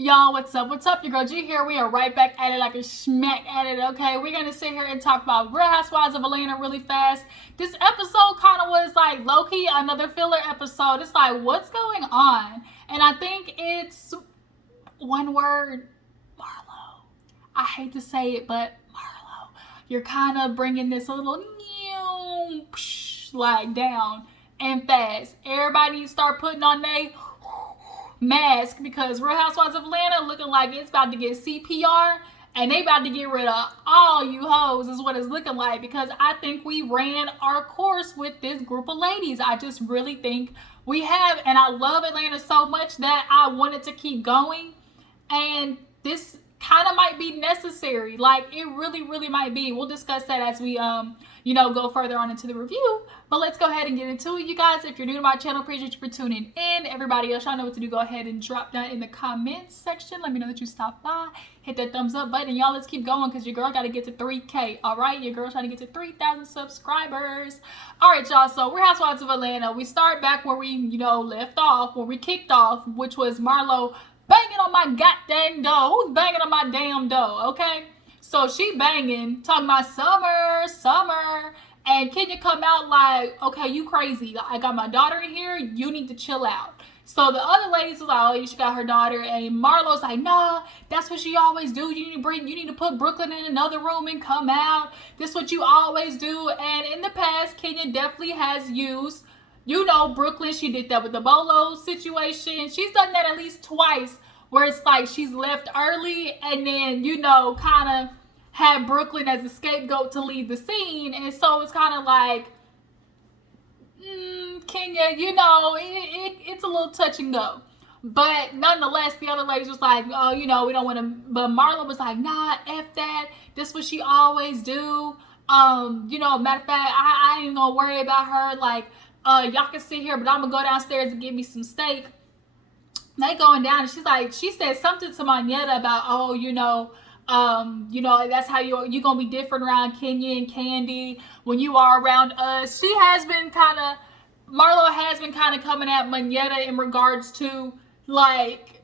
Y'all, what's up? What's up? Your girl G here. We are right back at it like a smack at it, okay? We're going to sit here and talk about Real Housewives of Atlanta really fast. This episode kind of was like low-key another filler episode. It's like, what's going on? And I think it's one word, Marlo. I hate to say it, but Marlo, you're kind of bringing this little like down and fast. Everybody needs to start putting on their mask because Real Housewives of Atlanta looking like it's about to get CPR and they about to get rid of all you hoes is what it's looking like, because I think we ran our course with this group of ladies. I just really think we have, and I love Atlanta so much that I wanted to keep going, and this kind of might be necessary. Like, it really might be. We'll discuss that as we go further on into the review. But let's go ahead and get into it, you guys. If you're new to my channel, appreciate you for tuning in. Everybody else, y'all know what to do. Go ahead and drop down in the comments section. Let me know that you stopped by. Hit that thumbs up button. Y'all, let's keep going because your girl got to get to 3K. All right? Your girl's trying to get to 3,000 subscribers. All right, y'all. So we're Housewives of Atlanta. We start back where we, left off, where we kicked off, which was Marlo banging on my goddamn door. Who's banging on my damn door, okay? So she banging, talking about summer. And Kenya come out like, okay, you crazy. I got my daughter in here. You need to chill out. So the other ladies was like, oh, she got her daughter. And Marlo's like, nah, that's what she always do. You need to put Brooklyn in another room and come out. This is what you always do. And in the past, Kenya definitely has used, Brooklyn. She did that with the Bolo situation. She's done that at least twice, where it's like she's left early and then, kind of had Brooklyn as a scapegoat to leave the scene. And so it's kind of like, Kenya, it's a little touch and go. But nonetheless, the other ladies was like, oh, we don't want to. But Marlo was like, nah, F that. This is what she always do. Matter of fact, I ain't gonna worry about her. Like, y'all can sit here, but I'm gonna go downstairs and get me some steak. They going down, and she said something to Monyetta about, that's how you're gonna be different around Kenya and Kandi when you are around us. Marlo has been kind of coming at Monyetta in regards to like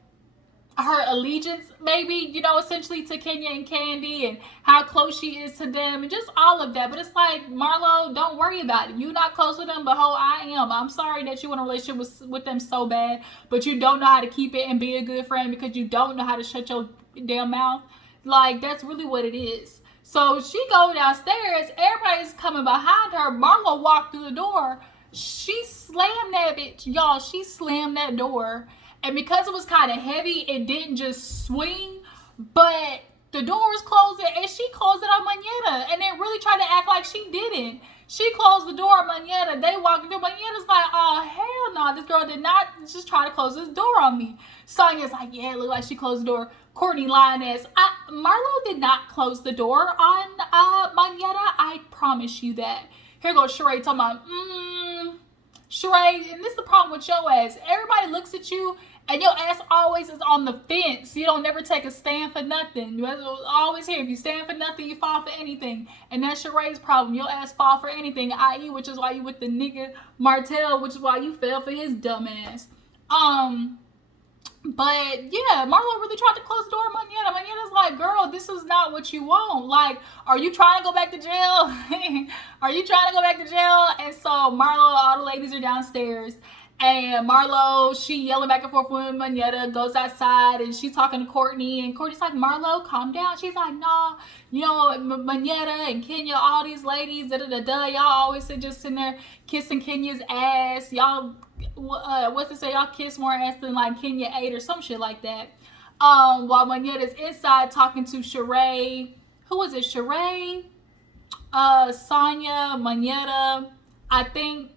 her allegiance, maybe, essentially to Kenya and Kandi and how close she is to them and just all of that. But it's like, Marlo, don't worry about it. You're not close with them, but I am. I'm sorry that you want a relationship with them so bad, but you don't know how to keep it and be a good friend because you don't know how to shut your damn mouth. Like, that's really what it is. So she go downstairs. Everybody's coming behind her. Marlo walked through the door. She slammed that bitch. Y'all, she slammed that door. And because it was kind of heavy, it didn't just swing, but the door was closing, and she closed it on Monyetta, and then really tried to act like she didn't. She closed the door on Monyetta. They walked through. Monyetta's like, oh, hell no. This girl did not just try to close this door on me. Sanya's like, yeah, it looked like she closed the door. Courtney lying ass. Marlo did not close the door on Monyetta. I promise you that. Here goes Sheree talking about, Sheree, and this is the problem with your ass. Everybody looks at you, and your ass always is on the fence. You don't never take a stand for nothing. You always hear, if you stand for nothing, you fall for anything. And that's Sheree's problem. Your ass fall for anything, i.e., which is why you with the nigga Martell, which is why you fell for his dumb ass. But yeah, Marlo really tried to close the door on Monyetta. Monyetta's like, girl, this is not what you want. Like, are you trying to go back to jail? Are you trying to go back to jail? And so Marlo, all the ladies are downstairs. And Marlo, she yelling back and forth with Monyetta, goes outside, and she's talking to Courtney. And Courtney's like, Marlo, calm down. She's like, nah, Monyetta and Kenya, all these ladies, y'all always just sitting there kissing Kenya's ass. Y'all, what's to say? Y'all kiss more ass than like Kenya ate or some shit like that. While Monyetta's inside talking to Sheree. Who was it? Sheree, Sanya, Monyetta. I think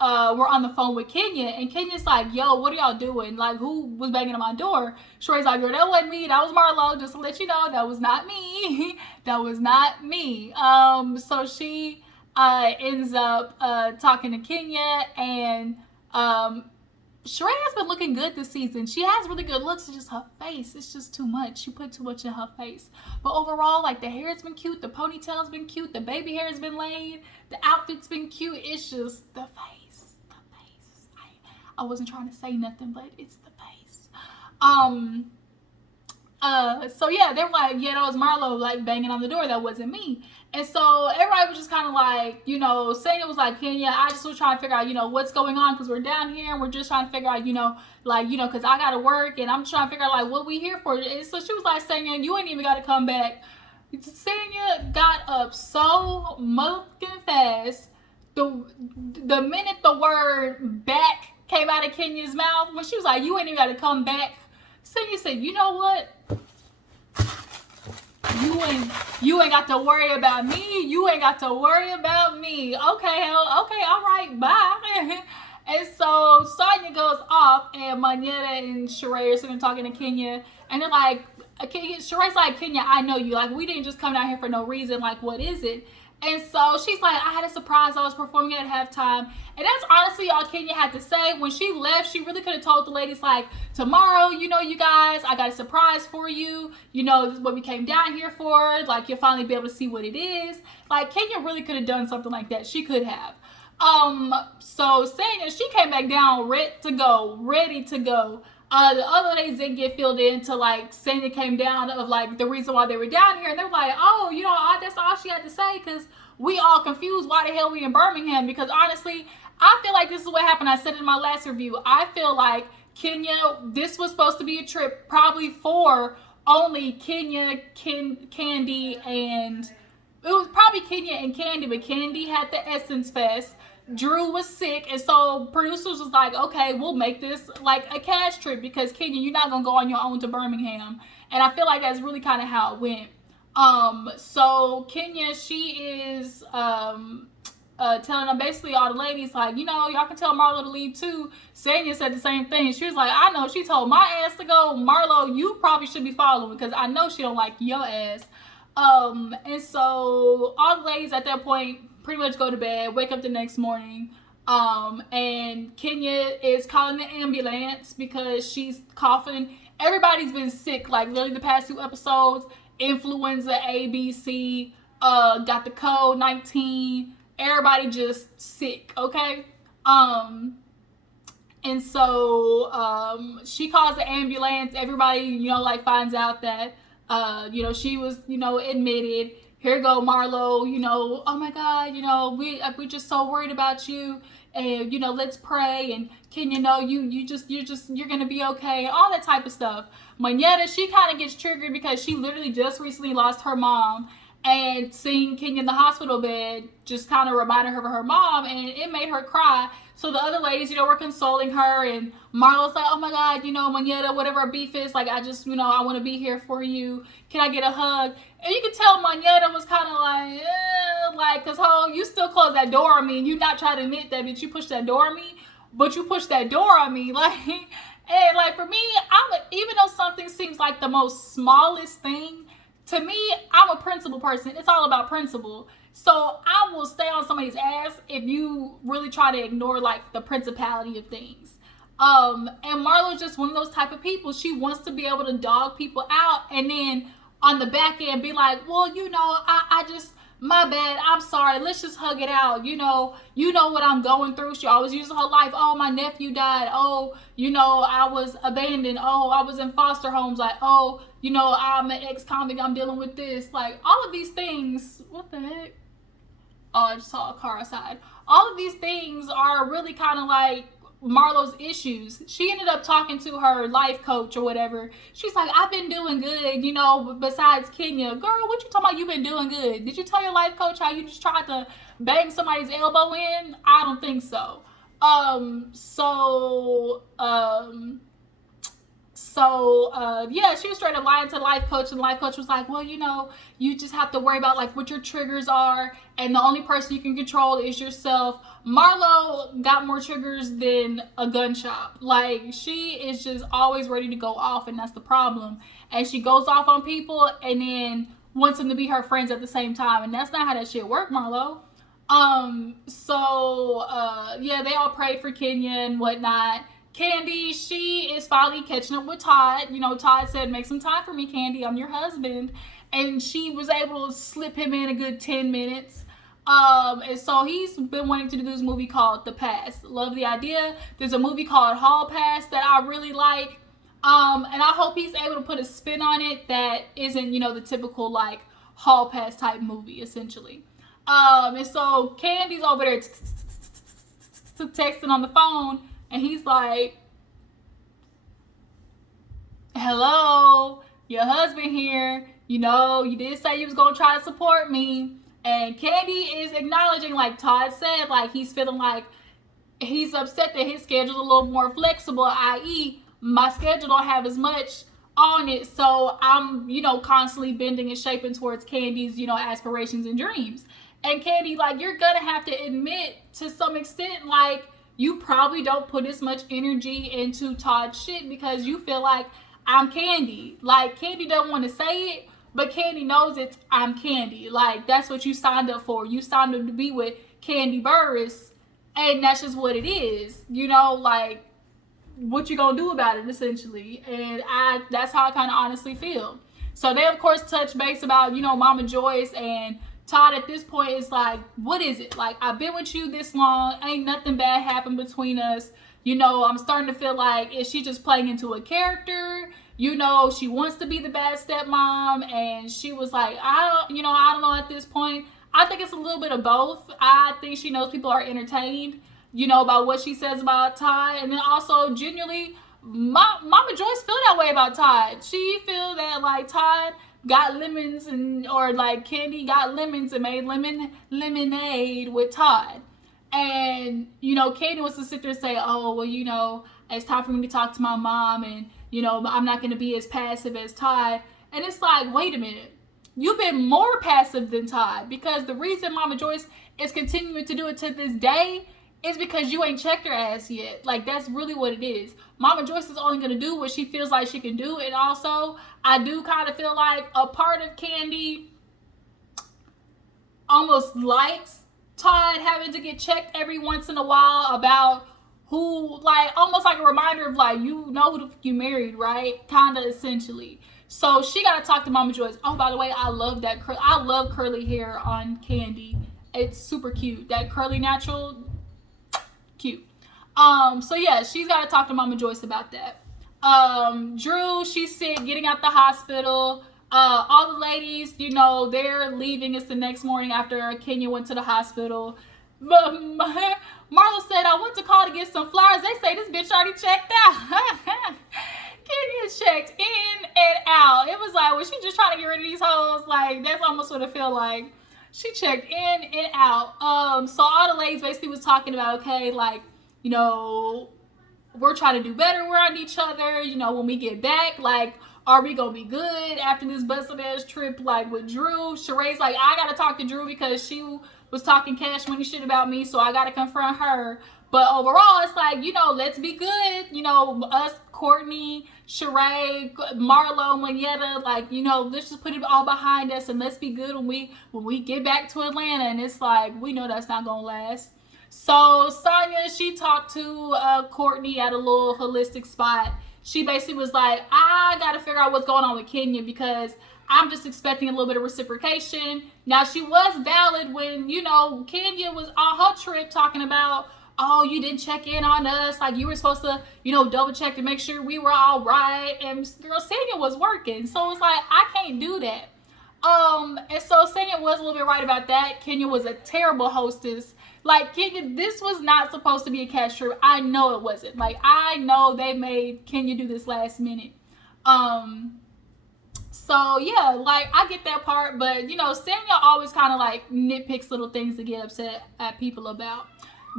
we're on the phone with Kenya, and Kenya's like, yo, what are y'all doing? Like, who was banging on my door? Sheree's like, girl, that wasn't me. That was Marlo. Just to let you know, that was not me. That was not me. So she ends up talking to Kenya, and Sheree has been looking good this season. She has really good looks. It's just her face. It's just too much. She put too much in her face. But overall, like, the hair's been cute. The ponytail's been cute. The baby hair's been laid. The outfit's been cute. It's just the face. I wasn't trying to say nothing, but it's the face. So yeah, they were like, yeah, that was Marlo like banging on the door. That wasn't me. And so everybody was just kind of like, saying it was like, Kenya, I just was trying to figure out, what's going on because we're down here and we're just trying to figure out, because I got to work and I'm just trying to figure out like what we here for. And so she was like saying, you ain't even got to come back. Sanya got up so motherfucking fast. The minute the word back came out of Kenya's mouth, when she was like, you ain't even got to come back, Sanya said, you know what? You ain't got to worry about me. You ain't got to worry about me. Okay, all right, bye. And so Sanya goes off, and Monyetta and Sheree are sitting talking to Kenya, and they're like, Sheree's like, Kenya, I know you. Like, we didn't just come down here for no reason. Like, what is it? And so she's like, I had a surprise. I was performing at halftime. And that's honestly all Kenya had to say. When she left, she really could have told the ladies, like, tomorrow, you guys, I got a surprise for you. This is what we came down here for. Like, you'll finally be able to see what it is. Like, Kenya really could have done something like that. She could have. So saying that, she came back down ready to go. The other ladies didn't get filled in until like Sanya came down of like the reason why they were down here, and they were like, oh, that's all she had to say because we all confused why the hell we in Birmingham. Because honestly, I feel like this is what happened. I said it in my last review. I feel like Kenya, this was supposed to be a trip probably for only Kenya, Kandi, and it was probably Kenya and Kandi, but Kandi had the Essence Fest. Drew was sick, and so producers was like, okay, we'll make this like a cash trip because Kenya, you're not gonna go on your own to Birmingham. And I feel like that's really kind of how it went. So Kenya, she is telling them basically all the ladies like, y'all can tell Marlo to leave too. Sanya said the same thing. She was like, I know, she told my ass to go. Marlo, you probably should be following because I know she don't like your ass. And so all the ladies at that point pretty much go to bed, wake up the next morning, and Kenya is calling the ambulance because she's coughing. Everybody's been sick, like literally the past 2 episodes. Influenza A, B, C, got the COVID-19. Everybody just sick, okay? And so she calls the ambulance. Everybody, finds out that she was, admitted. Here go Marlo, oh my God, we just so worried about you, and let's pray, and can you're gonna be okay, all that type of stuff. Monyetta, she kind of gets triggered because she literally just recently lost her mom, and seeing Kenya in the hospital bed just kind of reminded her of her mom, and it made her cry. So the other ladies, were consoling her, and Marlo's like, oh my God, Monyetta, whatever our beef is, like, I just, I want to be here for you. Can I get a hug? And you could tell Monyetta was kind of like, cause you still closed that door on me, and you not trying to admit that, bitch, you pushed that door on me, but you pushed that door on me, like, and like for me, even though something seems like the most smallest thing, to me, I'm a principle person. It's all about principle. So I will stay on somebody's ass if you really try to ignore like the principality of things. And Marlo's just one of those type of people. She wants to be able to dog people out, and then on the back end be like, well, I just, my bad, I'm sorry, let's just hug it out. You know what I'm going through. She always uses her life. Oh, my nephew died. Oh, I was abandoned. Oh, I was in foster homes. Like, oh, I'm an ex-convict. I'm dealing with this. Like, all of these things. What the heck? Oh, I just saw a car outside. All of these things are really kind of like Marlo's issues. She ended up talking to her life coach or whatever. She's like, I've been doing good, besides Kenya. Girl, what you talking about? You've been doing good. Did you tell your life coach how you just tried to bang somebody's elbow in? I don't think so. Yeah, she was straight up lying to the life coach, and the life coach was like, well, you just have to worry about like what your triggers are, and the only person you can control is yourself. Marlo got more triggers than a gun shop. Like, she is just always ready to go off, and that's the problem. And she goes off on people and then wants them to be her friends at the same time, and that's not how that shit work, Marlo. Yeah, they all prayed for Kenya and whatnot. Kandi, she is finally catching up with Todd. Todd said, make some time for me, Kandi. I'm your husband. And she was able to slip him in a good 10 minutes. And so he's been wanting to do this movie called The Pass. Love the idea. There's a movie called Hall Pass that I really like. And I hope he's able to put a spin on it that isn't, the typical like hall pass type movie, essentially. And so Kandi's over there texting on the phone, and he's like, "Hello, your husband here. You did say you was gonna try to support me." And Kandi is acknowledging, like Todd said, like he's feeling like he's upset that his schedule's a little more flexible, i.e., my schedule don't have as much on it, so I'm, constantly bending and shaping towards Kandi's, aspirations and dreams. And Kandi, like, you're gonna have to admit to some extent, like, you probably don't put as much energy into Todd's shit because you feel like I'm Kandi. Like, Kandi doesn't want to say it, but Kandi knows it's I'm Kandi. Like, that's what you signed up for. You signed up to be with Kandi Burruss, and that's just what it is. Like, what you gonna do about it, essentially. And that's how I kind of honestly feel. So they of course touch base about, Mama Joyce, and Todd at this point is like, what is it? Like, I've been with you this long, ain't nothing bad happened between us. I'm starting to feel like, is she just playing into a character? She wants to be the bad stepmom, and she was like, I don't know at this point. I think it's a little bit of both. I think she knows people are entertained, about what she says about Todd. And then also, genuinely, Mama Joyce feel that way about Todd. She feel that, like, Todd got lemons, or like Kandi got lemons and made lemonade with Todd. And, Kandi wants to sit there and say, oh, well, it's time for me to talk to my mom, and, I'm not going to be as passive as Todd. And it's like, wait a minute. You've been more passive than Todd, because the reason Mama Joyce is continuing to do it to this day is because you ain't checked her ass yet. Like, that's really what it is. Mama Joyce is only going to do what she feels like she can do. And also, I do kind of feel like a part of Kandi almost likes Todd having to get checked every once in a while about who, like, almost like a reminder of, like, who you married, right? Kind of, essentially. So she got to talk to Mama Joyce. Oh, by the way, I love that. I love curly hair on Kandi. It's super cute. That curly natural, cute. So yeah, she's got to talk to Mama Joyce about that. Drew, she's sick, getting out the hospital. All the ladies, they're leaving. It's the next morning after Kenya went to the hospital. But Marlo said, I went to call to get some flowers. They say this bitch already checked out. Kenya checked in and out. It was like, was she just trying to get rid of these hoes? Like, that's almost what it felt like. She checked in and out. So all the ladies basically was talking about, okay, like, we're trying to do better around each other. When we get back, like, are we gonna be good after this busted ass trip, like, with Drew? Sheree's like, I gotta talk to Drew because she was talking cash money shit about me, so I gotta confront her. But overall, it's like, let's be good. Us, Courtney, Sheree, Marlo, Monyetta, like, let's just put it all behind us and let's be good when we get back to Atlanta. And it's like, we know that's not gonna last. So Sanya, she talked to Courtney at a little holistic spot. She basically was like, I gotta figure out what's going on with Kenya because I'm just expecting a little bit of reciprocation. Now, she was valid when, Kenya was on her trip talking about, oh, you didn't check in on us. Like, you were supposed to, double check to make sure we were all right. And girl, Sanya was working. So it's like, I can't do that. And so Sanya was a little bit right about that. Kenya was a terrible hostess. Like, Kenya, this was not supposed to be a cash trip. I know it wasn't. Like, I know they made Kenya do this last minute. So yeah, like, I get that part, but Sanya always kind of like nitpicks little things to get upset at people about.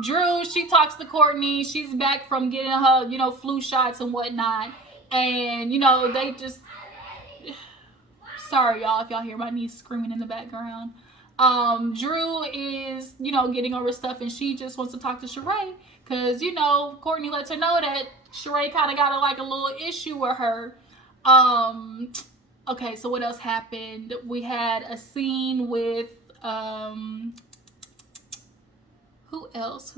Drew, she talks to Courtney. She's back from getting her, flu shots and whatnot. And, they just, sorry y'all if y'all hear my niece screaming in the background. Drew is, getting over stuff, and she just wants to talk to Sheree because, Courtney lets her know that Sheree kind of got a little issue with her. Okay, so what else happened? We had a scene with, who else?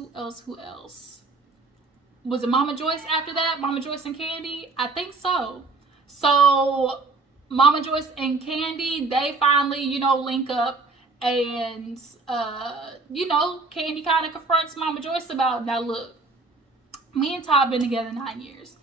Was it Mama Joyce after that? Mama Joyce and Kandi? I think so. So, Mama Joyce and Kandi, they finally, link up. And, Kandi kind of confronts Mama Joyce about, now look, me and Todd been together 9 years.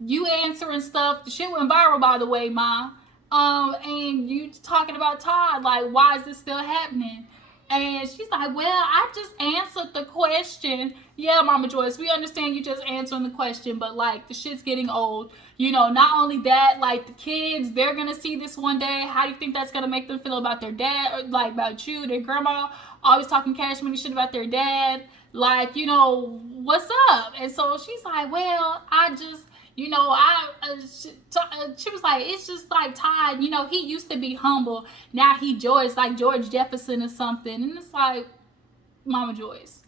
you answering stuff. The shit went viral, by the way, Ma. And you talking about Todd, like, why is this still happening? And she's like, well, I just answered the question. Yeah, Mama Joyce, we understand you just answering the question, but like, the shit's getting old. You know, not only that, like, the kids, they're gonna see this one day. How do you think that's gonna make them feel about their dad, or like about you, their grandma, always talking cash money shit about their dad? Like, you know, what's up? And so she's like, well, I just, you know, she was like, it's just like Todd, you know, he used to be humble. Now he George, like George Jefferson or something. And it's like, Mama Joyce.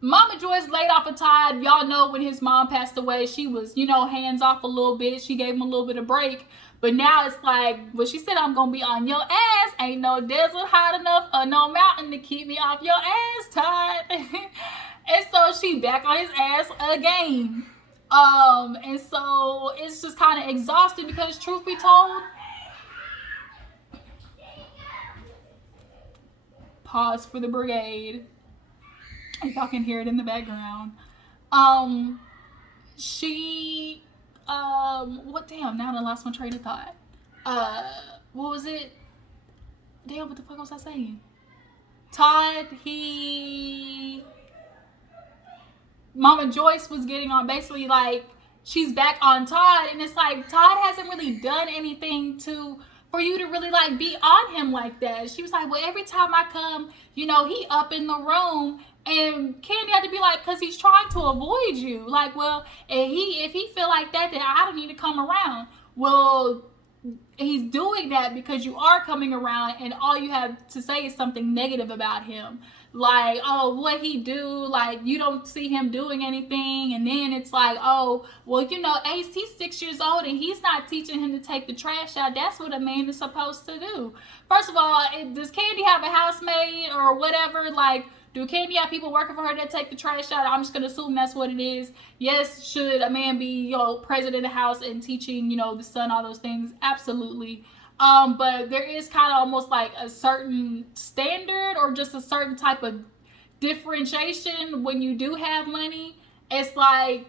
Mama Joyce laid off of Todd. Y'all know when his mom passed away, she was, you know, hands off a little bit. She gave him a little bit of break. But now it's like, well, she said, I'm going to be on your ass. Ain't no desert hot enough or no mountain to keep me off your ass, Todd. And so she back on his ass again. And so it's just kind of exhausting because, truth be told, pause for the brigade. If y'all can hear it in the background. Now I lost my train of thought. What was it? Damn, what the fuck was I saying? Todd, Mama Joyce was getting on, basically like, she's back on Todd, and it's like, Todd hasn't really done anything for you to really like be on him like that. She was like, well, every time I come, you know, he up in the room, and Kandi had to be like, because he's trying to avoid you. Like, well, if he feel like that, then I don't need to come around. Well, he's doing that because you are coming around, and all you have to say is something negative about him. Like, oh, what he do, like, you don't see him doing anything. And then it's like, oh, well, you know, Ace, he's 6 years old and he's not teaching him to take the trash out. That's what a man is supposed to do. First of all, does Kandi have a housemaid or whatever? Like, do Kandi have people working for her that take the trash out? I'm just going to assume that's what it is. Yes, should a man be, you know, president of the house and teaching, you know, the son, all those things? Absolutely. But there is kind of almost like a certain standard or just a certain type of differentiation when you do have money. It's like,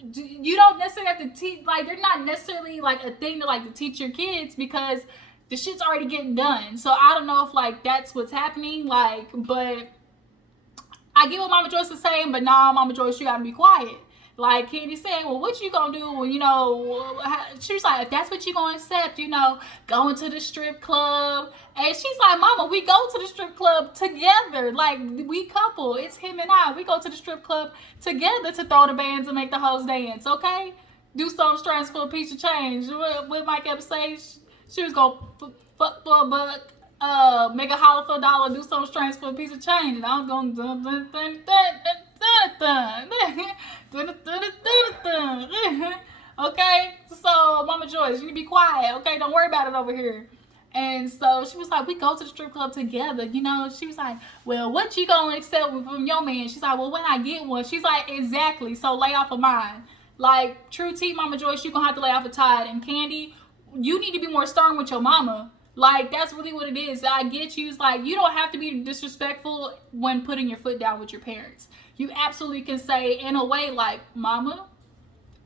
you don't necessarily have to teach, like, they're not necessarily like a thing to like to teach your kids because the shit's already getting done. So I don't know if like that's what's happening, like, but I get what Mama Joyce is saying, but nah, Mama Joyce, you gotta be quiet. Like Kandi said, well, what you gonna do when, you know, she was like, if that's what you gonna accept, you know, going to the strip club. And she's like, Mama, we go to the strip club together. Like, we couple. It's him and I. We go to the strip club together to throw the bands and make the hoes dance, okay? Do some strands for a piece of change. What Mike ever say? She was gonna fuck for a buck, make a holler for a dollar, do some strands for a piece of change. And I was gonna okay, so Mama Joyce, you need to be quiet, okay? Don't worry about it over here. And so she was like, we go to the strip club together, you know. She was like, well, what you gonna accept from your man? She's like, well, when I get one. She's like, exactly, so lay off of mine. Like, true tea, Mama Joyce, you're gonna have to lay off of Todd. And Kandi, you need to be more stern with your mama. Like, that's really what it is. I get you. It's like, you don't have to be disrespectful when putting your foot down with your parents. You absolutely can say in a way like, Mama,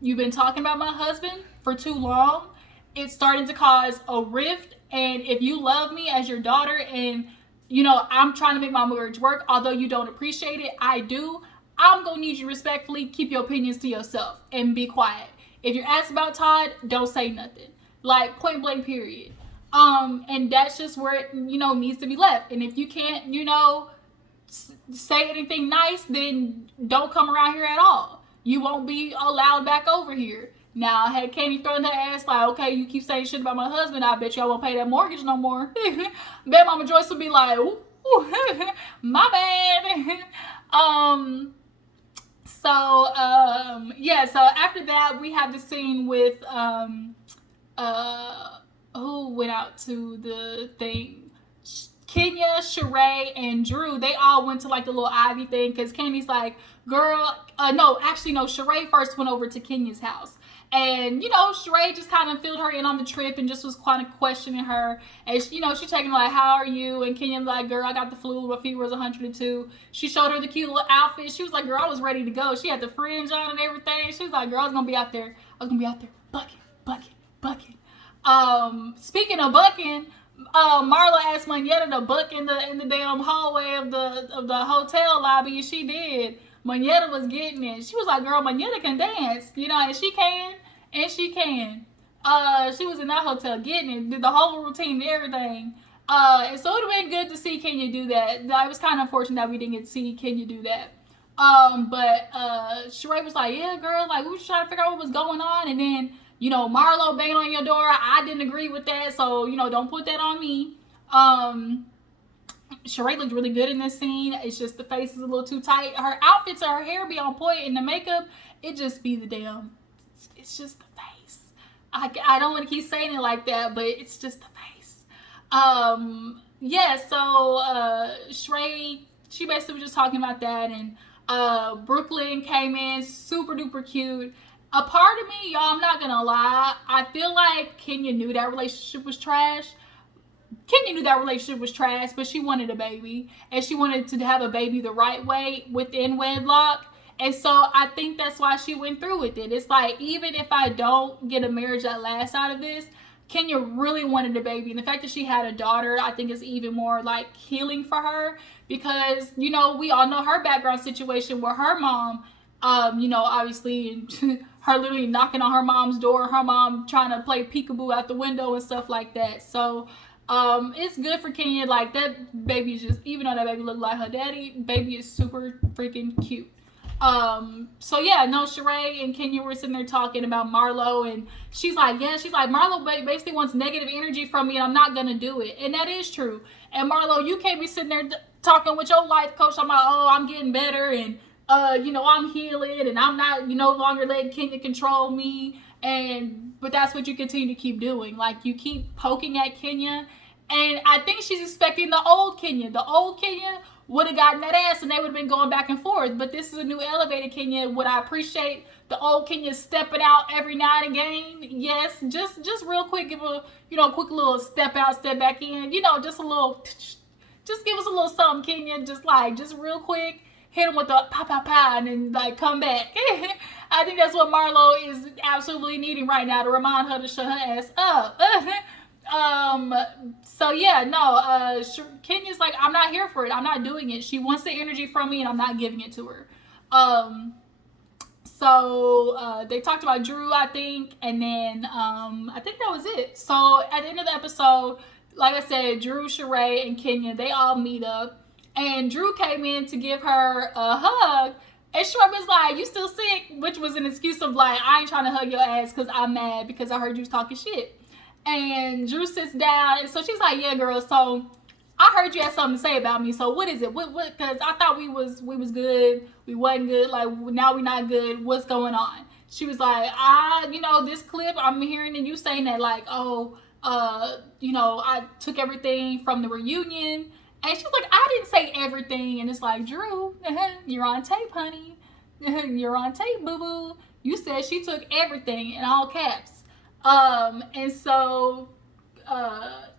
you've been talking about my husband for too long. It's starting to cause a rift. And if you love me as your daughter and, you know, I'm trying to make my marriage work, although you don't appreciate it, I do. I'm going to need you respectfully, keep your opinions to yourself and be quiet. If you're asked about Todd, don't say nothing. Like, point blank, period. And that's just where it, you know, needs to be left. And if you can't, you know, say anything nice, then don't come around here at all. You won't be allowed back over here. Now, had Kandi thrown her ass like, okay, you keep saying shit about my husband, I bet you I won't pay that mortgage no more. Bet Mama Joyce would be like, ooh, my bad. So after that, we have the scene with, who went out to the thing? Kenya, Sheree, and Drew. They all went to like the little Ivy thing because Kandi's like, girl, no, Sheree first went over to Kenya's house. And, you know, Sheree just kind of filled her in on the trip and just was kind of questioning her. And, she, you know, she checking like, how are you? And Kenya like, girl, I got the flu. My fever was 102. She showed her the cute little outfit. She was like, girl, I was ready to go. She had the fringe on and everything. She was like, girl, I was going to be out there. I was going to be out there bucking. Speaking of bucking, Marlo asked Monyetta to buck in the damn hallway of the hotel lobby, and she did. Monyetta was getting it. She was like, girl, Monyetta can dance, you know, and she can. She was in that hotel getting it, did the whole routine and everything. And so it would have been good to see Kenya do that. It was kind of unfortunate that we didn't get to see Kenya do that. But Sheree was like, yeah, girl, like, we were trying to figure out what was going on. And then, you know, Marlo banged on your door. I didn't agree with that. So, you know, don't put that on me. Sheree looked really good in this scene. It's just the face is a little too tight. Her outfits and her hair be on point, and the makeup, it just be the damn, it's just the face. I don't want to keep saying it like that, but it's just the face. Yeah, so Sheree, she basically was just talking about that, and Brooklyn came in super duper cute. A part of me, y'all, I'm not gonna lie, I feel like Kenya knew that relationship was trash. Kenya knew that relationship was trash, but she wanted a baby, and she wanted to have a baby the right way within wedlock. And so I think that's why she went through with it. It's like, even if I don't get a marriage that lasts out of this, Kenya really wanted a baby. And the fact that she had a daughter, I think is even more like healing for her, because, you know, we all know her background situation where her mom, you know, obviously her literally knocking on her mom's door, her mom trying to play peekaboo out the window and stuff like that. So it's good for Kenya. Like, that baby is just, even though that baby looked like her daddy, baby is super freaking cute. So yeah, no, Sheree and Kenya were sitting there talking about Marlo, and she's like, Marlo basically wants negative energy from me, and I'm not gonna do it. And that is true. And Marlo, you can't be sitting there talking with your life coach about, oh, I'm getting better, and you know, I'm healing, and I'm not, you no longer letting Kenya control me. But that's what you continue to keep doing. Like, you keep poking at Kenya, and I think she's expecting the old Kenya. The old Kenya would have gotten that ass, and they would have been going back and forth. But this is a new elevated Kenya. Would I appreciate the old Kenya stepping out every now and again? Yes, just real quick, give a, you know, quick little step out, step back in. You know, just a little, just give us a little something, Kenya. Just real quick. Hit him with the pa, and then like come back. I think that's what Marlo is absolutely needing right now, to remind her to shut her ass up. So yeah, no, Kenya's like, I'm not here for it. I'm not doing it. She wants the energy from me, and I'm not giving it to her. So they talked about Drew, I think, and then I think that was it. So at the end of the episode, like I said, Drew, Sheree, and Kenya, they all meet up. And Drew came in to give her a hug. And Sheree was like, you still sick? Which was an excuse of like, I ain't trying to hug your ass because I'm mad because I heard you talking shit. And Drew sits down. And so she's like, yeah, girl. So I heard you had something to say about me. So what is it? What? Because I thought we was good. We wasn't good. Like, now we not good. What's going on? She was like, you know, this clip, I'm hearing you saying that like, oh, you know, I took everything from the reunion. And she's like, I didn't say everything. And it's like, Drew, you're on tape, honey. You're on tape, boo-boo. You said she took everything in all caps. And so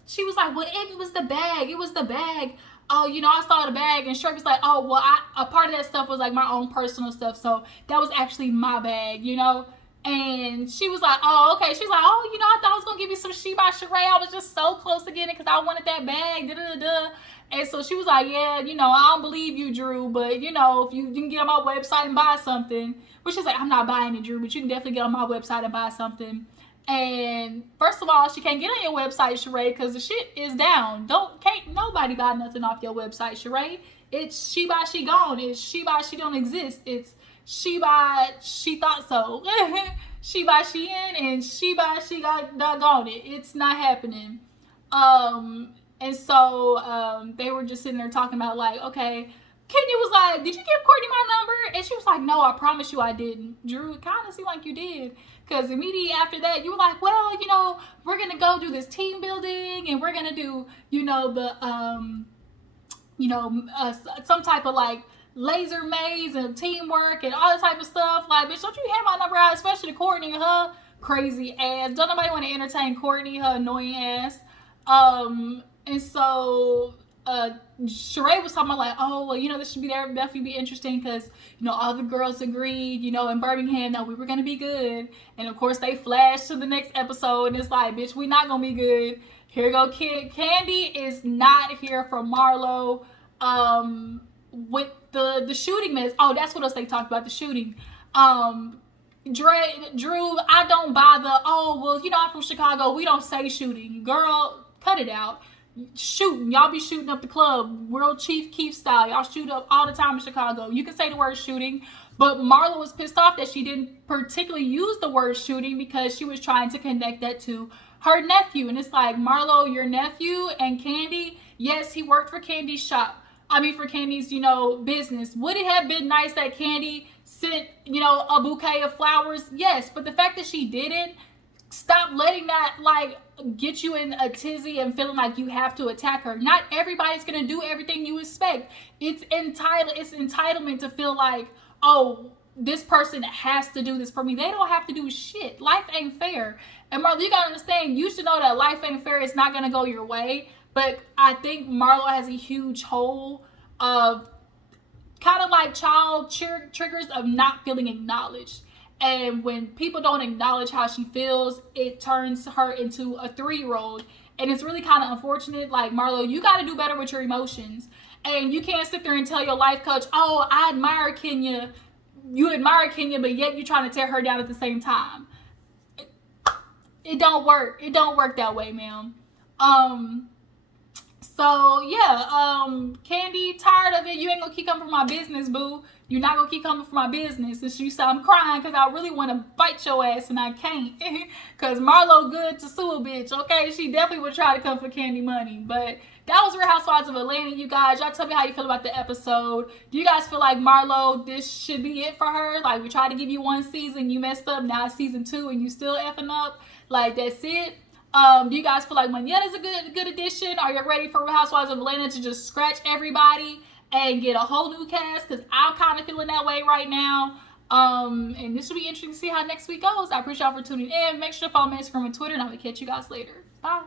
she was like, well, it was the bag. It was the bag. Oh, you know, I saw the bag. And Sheree was like, oh, well, a part of that stuff was like my own personal stuff. So that was actually my bag, you know. And she was like, oh, okay. She's like, oh, you know, I thought I was going to give you some She by Sheree. I was just so close to getting it because I wanted that bag. Da-da-da-da. And so she was like, yeah, you know, I don't believe you, Drew, but, you know, if you can get on my website and buy something. But she's like, I'm not buying it, Drew, but you can definitely get on my website and buy something. And first of all, she can't get on your website, Sheree, because the shit is down. Can't nobody buy nothing off your website, Sheree. It's She by She gone. It's She by She don't exist. It's She by She thought so. She by She in and She by She got doggone it. It's not happening. And so they were just sitting there talking about like, okay, Kenya was like, did you give Courtney my number? And she was like, no, I promise you I didn't. Drew, it kind of seemed like you did. Because immediately after that, you were like, well, you know, we're going to go do this team building. And we're going to do, you know, the, some type of like laser maze and teamwork and all that type of stuff. Like, bitch, don't you have my number out, especially to Courtney and her crazy ass. Don't nobody want to entertain Courtney, her annoying ass. And so Sheree was talking about like, oh, well, you know, this should be there, definitely be interesting because, you know, all the girls agreed, you know, in Birmingham that we were going to be good. And of course they flashed to the next episode and it's like, bitch, we not going to be good. Here go Kandi is not here for Marlo with the shooting miss. Oh, that's what else they talked about, the shooting. Drew, I don't buy the, oh, well, you know, I'm from Chicago, we don't say shooting. Girl, cut it out. Shooting, y'all be shooting up the club, World Chief Keef style. Y'all shoot up all the time in Chicago. You can say the word shooting, but Marlo was pissed off that she didn't particularly use the word shooting because she was trying to connect that to her nephew. And it's like, Marlo, your nephew and Kandi, yes, he worked for Kandi's shop. I mean, for Kandi's, you know, business. Would it have been nice that Kandi sent, you know, a bouquet of flowers? Yes, but the fact that she didn't, stop letting that, like, get you in a tizzy and feeling like you have to attack her. Not everybody's gonna do everything you expect. It's entitlement to feel like, oh, this person has to do this for me. They don't have to do shit. Life ain't fair. And Marlo, you gotta understand, you should know that life ain't fair. It's not gonna go your way. But I think Marlo has a huge hole of kind of like child triggers of not feeling acknowledged. And when people don't acknowledge how she feels, it turns her into a 3-year-old. And it's really kind of unfortunate. Like, Marlo, you got to do better with your emotions. And you can't sit there and tell your life coach, oh, I admire Kenya. You admire Kenya, but yet you're trying to tear her down at the same time. It don't work. It don't work that way, ma'am. So, yeah, Kandi, tired of it. You ain't gonna keep coming for my business, boo. You're not gonna keep coming for my business. And she said, I'm crying because I really want to bite your ass and I can't. Because Marlo good to sue a bitch, okay? She definitely would try to come for Kandi money. But that was Real Housewives of Atlanta, you guys. Y'all tell me how you feel about the episode. Do you guys feel like Marlo, this should be it for her? Like, we tried to give you 1 season, you messed up. Now it's season 2 and you still effing up. Like, that's it. Do you guys feel like Monyetta's a good addition? Are you ready for Real Housewives of Atlanta to just scratch everybody and get a whole new cast? Because I'm kind of feeling that way right now. And this will be interesting to see how next week goes. I appreciate y'all for tuning in. Make sure to follow me on Instagram and Twitter, and I will catch you guys later. Bye.